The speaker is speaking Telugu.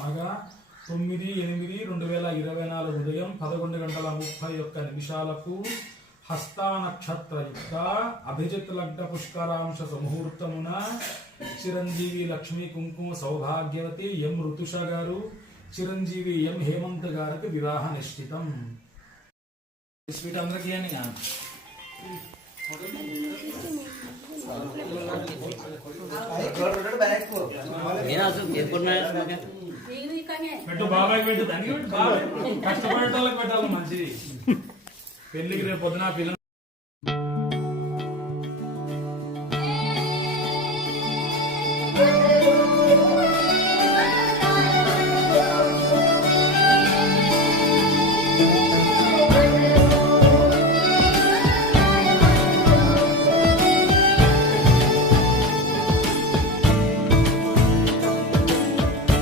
అనగా 9/8/2024 ఉదయం 11:31 హస్తా నక్షత్రయుక్త అభిజిత్ లగ్న పుష్కరాంశ సుముహూర్తమున చిరంజీవి లక్ష్మీ కుంకుమ సౌభాగ్యవతి ఎం ఋతుష గారు చిరంజీవి ఎం హేమంత్ గారికి వివాహ నిశ్చితం. స్వీట్ అందరికి పెట్టు, బాబాయ్కి పెట్టు, దానికి పెట్టు, కష్టపడే వాళ్ళకి పెట్టాలి మంచిది. పెళ్లికి రేపు పొద్దున పిల్లలు